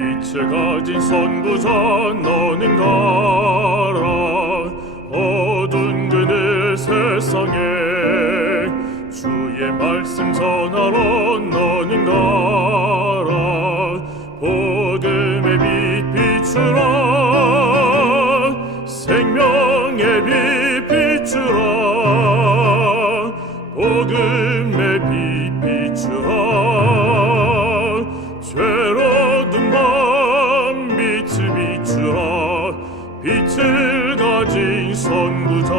빛을 가진 선구자 너는 가라. 어두운 그늘 세상에 주의 말씀 전하러 너는 가라. 복음의 빛 비추라 생명의 빛 빛을 가진 선구자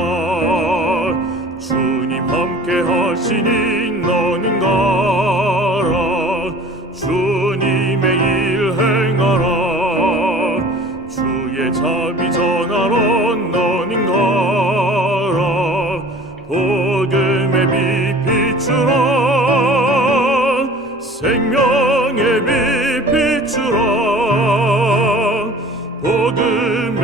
주님 함께 하시니 너는 가라. 주님의 일 행하라. 주의 자비 전하러 너는 가라. 복음의 빛 비추라. 생명의 빛 비추라. 복음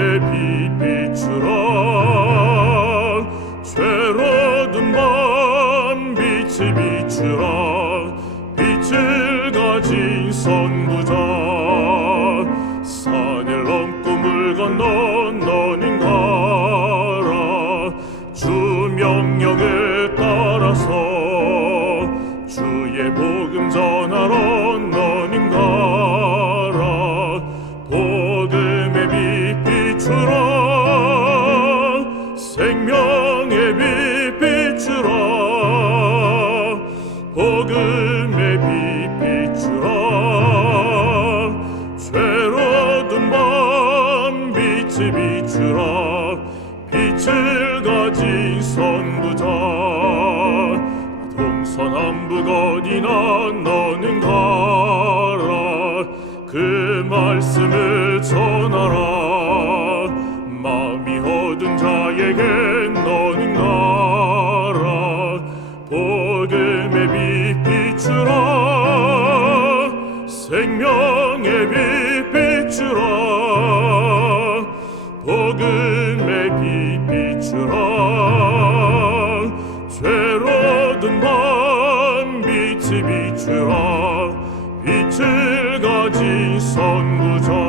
빛을 비추라 빛을 가진 선구자. 산을 넘고 물 건너 너는 가라. 주 명령을 따라서 주의 복음 전하러 너는 가라. 복음의 빛 비추라 생명의 빛 빛을 가진 선구자 동서남북 어디나 너는 가라. 그 말씀을 전하라. 마음이 어둔 자에게 너는 가라. 복음의 빛 비추라 비추라. 죄로든 밤 빛을 비추라. 빛을 가진 선구자